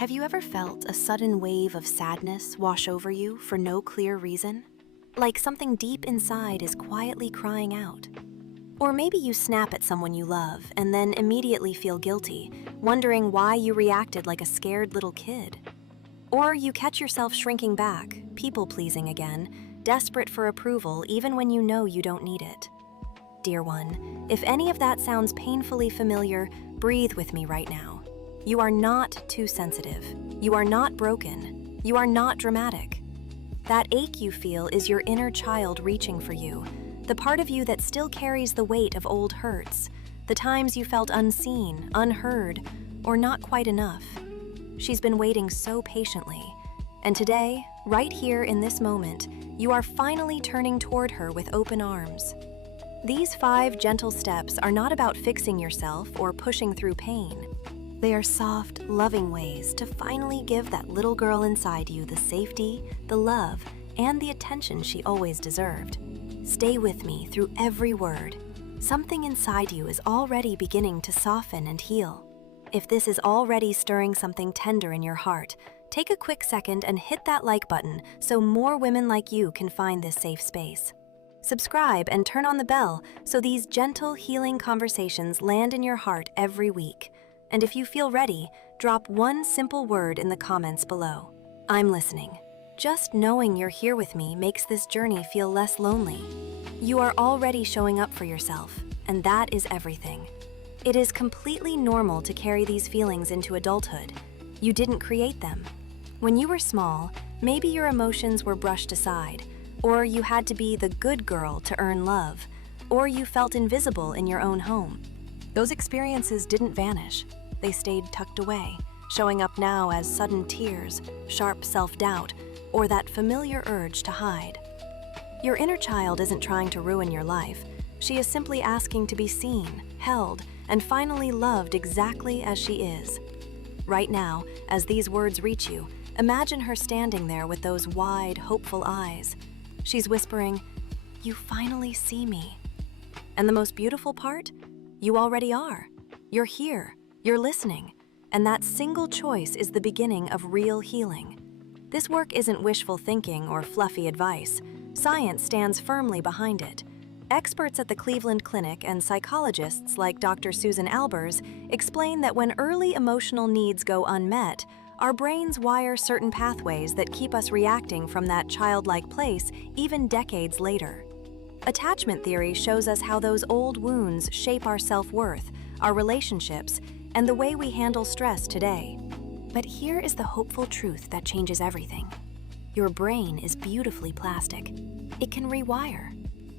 Have you ever felt a sudden wave of sadness wash over you for no clear reason? Like something deep inside is quietly crying out. Or maybe you snap at someone you love and then immediately feel guilty, wondering why you reacted like a scared little kid. Or you catch yourself shrinking back, people-pleasing again, desperate for approval even when you know you don't need it. Dear one, if any of that sounds painfully familiar, breathe with me right now. You are not too sensitive. You are not broken. You are not dramatic. That ache you feel is your inner child reaching for you, the part of you that still carries the weight of old hurts, the times you felt unseen, unheard, or not quite enough. She's been waiting so patiently, and today, right here in this moment, you are finally turning toward her with open arms. These 5 gentle steps are not about fixing yourself or pushing through pain. They are soft, loving ways to finally give that little girl inside you the safety, the love, and the attention she always deserved. Stay with me through every word. Something inside you is already beginning to soften and heal. If this is already stirring something tender in your heart, take a quick second and hit that like button so more women like you can find this safe space. Subscribe and turn on the bell so these gentle, healing conversations land in your heart every week. And if you feel ready, drop one simple word in the comments below. I'm listening. Just knowing you're here with me makes this journey feel less lonely. You are already showing up for yourself, and that is everything. It is completely normal to carry these feelings into adulthood. You didn't create them. When you were small, maybe your emotions were brushed aside, or you had to be the good girl to earn love, or you felt invisible in your own home. Those experiences didn't vanish. They stayed tucked away, showing up now as sudden tears, sharp self-doubt, or that familiar urge to hide. Your inner child isn't trying to ruin your life. She is simply asking to be seen, held, and finally loved exactly as she is. Right now, as these words reach you, imagine her standing there with those wide, hopeful eyes. She's whispering, "You finally see me." And the most beautiful part? You already are. You're here. You're listening, and that single choice is the beginning of real healing. This work isn't wishful thinking or fluffy advice. Science stands firmly behind it. Experts at the Cleveland Clinic and psychologists like Dr. Susan Albers explain that when early emotional needs go unmet, our brains wire certain pathways that keep us reacting from that childlike place even decades later. Attachment theory shows us how those old wounds shape our self-worth, our relationships, and the way we handle stress today. But here is the hopeful truth that changes everything. Your brain is beautifully plastic. It can rewire.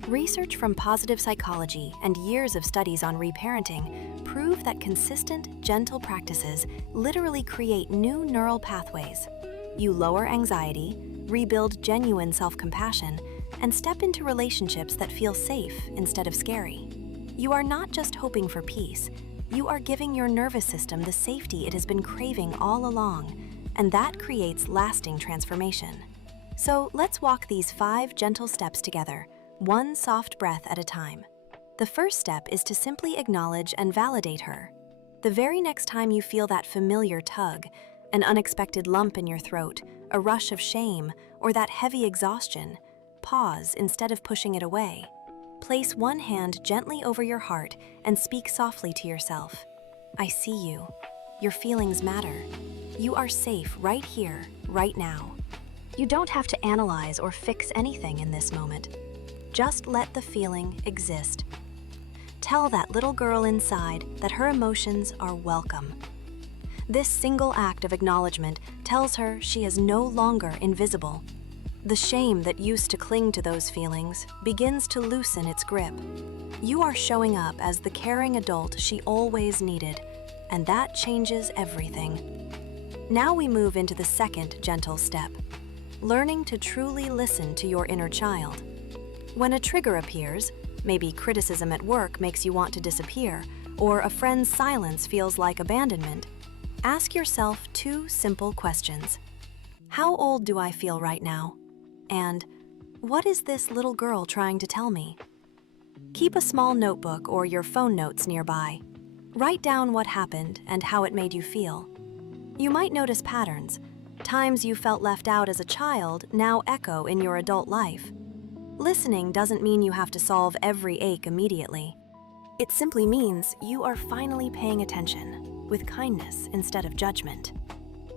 Research from positive psychology and years of studies on reparenting prove that consistent, gentle practices literally create new neural pathways. You lower anxiety, rebuild genuine self-compassion, and step into relationships that feel safe instead of scary. You are not just hoping for peace. You are giving your nervous system the safety it has been craving all along, and that creates lasting transformation. So let's walk these 5 gentle steps together, one soft breath at a time. The first step is to simply acknowledge and validate her. The very next time you feel that familiar tug, an unexpected lump in your throat, a rush of shame, or that heavy exhaustion, pause instead of pushing it away. Place one hand gently over your heart and speak softly to yourself. I see you. Your feelings matter. You are safe right here, right now. You don't have to analyze or fix anything in this moment. Just let the feeling exist. Tell that little girl inside that her emotions are welcome. This single act of acknowledgement tells her she is no longer invisible. The shame that used to cling to those feelings begins to loosen its grip. You are showing up as the caring adult she always needed, and that changes everything. Now we move into the second gentle step, learning to truly listen to your inner child. When a trigger appears, maybe criticism at work makes you want to disappear, or a friend's silence feels like abandonment, ask yourself 2 simple questions. How old do I feel right now? And what is this little girl trying to tell me? Keep a small notebook or your phone notes nearby. Write down what happened and how it made you feel. You might notice patterns. Times you felt left out as a child now echo in your adult life. Listening doesn't mean you have to solve every ache immediately. It simply means you are finally paying attention, with kindness instead of judgment.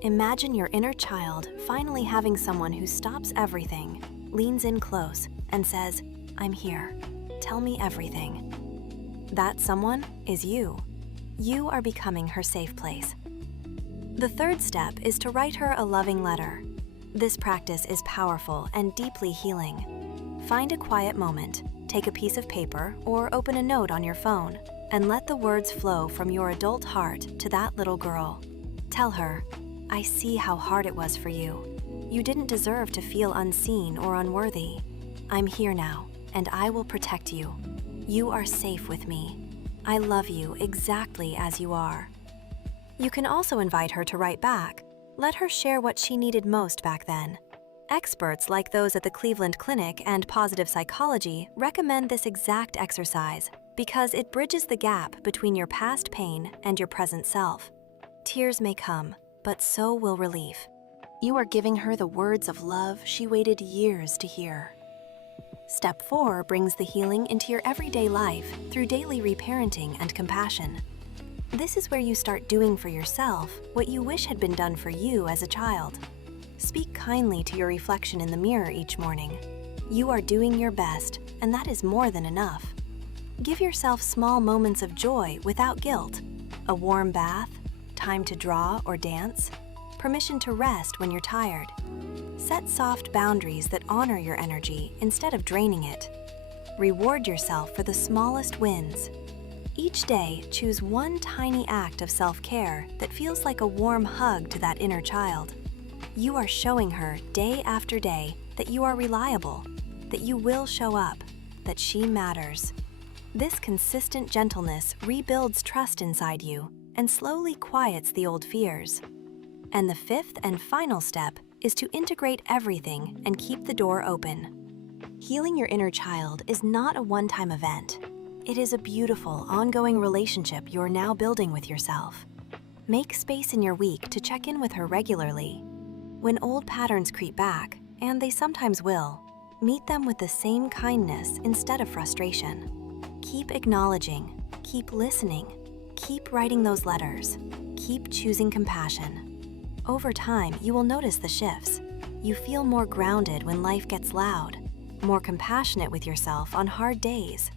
Imagine your inner child finally having someone who stops everything, leans in close, and says, "I'm here. Tell me everything." That someone is you. You are becoming her safe place. The third step is to write her a loving letter. This practice is powerful and deeply healing. Find a quiet moment, take a piece of paper or open a note on your phone, and let the words flow from your adult heart to that little girl. Tell her, "I see how hard it was for you. You didn't deserve to feel unseen or unworthy. I'm here now, and I will protect you. You are safe with me. I love you exactly as you are." You can also invite her to write back. Let her share what she needed most back then. Experts like those at the Cleveland Clinic and Positive Psychology recommend this exact exercise because it bridges the gap between your past pain and your present self. Tears may come, but so will relief. You are giving her the words of love she waited years to hear. Step 4 brings the healing into your everyday life through daily reparenting and compassion. This is where you start doing for yourself what you wish had been done for you as a child. Speak kindly to your reflection in the mirror each morning. You are doing your best, and that is more than enough. Give yourself small moments of joy without guilt. A warm bath, time to draw or dance, permission to rest when you're tired. Set soft boundaries that honor your energy instead of draining it. Reward yourself for the smallest wins. Each day, choose one tiny act of self-care that feels like a warm hug to that inner child. You are showing her day after day that you are reliable, that you will show up, that she matters. This consistent gentleness rebuilds trust inside you and slowly quiets the old fears. And the fifth and final step is to integrate everything and keep the door open. Healing your inner child is not a one-time event. It is a beautiful, ongoing relationship you're now building with yourself. Make space in your week to check in with her regularly. When old patterns creep back, and they sometimes will, meet them with the same kindness instead of frustration. Keep acknowledging, keep listening, keep writing those letters, keep choosing compassion. Over time, you will notice the shifts. You feel more grounded when life gets loud, more compassionate with yourself on hard days,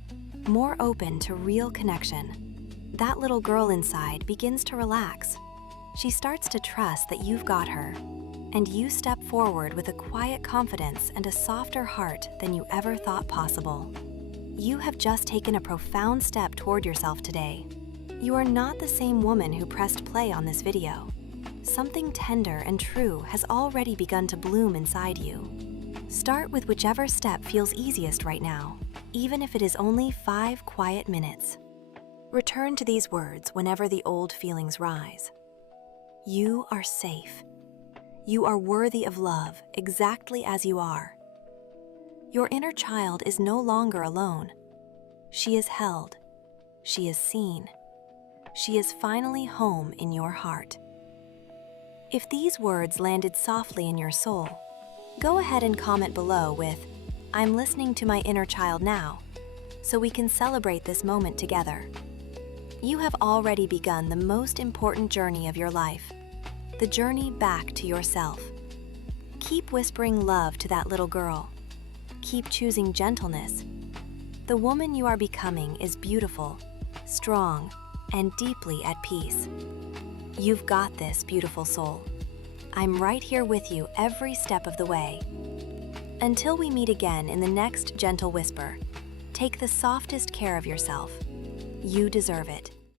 more open to real connection. That little girl inside begins to relax. She starts to trust that you've got her, and you step forward with a quiet confidence and a softer heart than you ever thought possible. You have just taken a profound step toward yourself today. You are not the same woman who pressed play on this video. Something tender and true has already begun to bloom inside you. Start with whichever step feels easiest right now, even if it is only 5 quiet minutes. Return to these words whenever the old feelings rise. You are safe. You are worthy of love exactly as you are. Your inner child is no longer alone. She is held. She is seen. She is finally home in your heart. If these words landed softly in your soul, go ahead and comment below with, "I'm listening to my inner child now," so we can celebrate this moment together. You have already begun the most important journey of your life, the journey back to yourself. Keep whispering love to that little girl. Keep choosing gentleness. The woman you are becoming is beautiful, strong, and deeply at peace. You've got this, beautiful soul. I'm right here with you every step of the way. Until we meet again in the next gentle whisper, take the softest care of yourself. You deserve it.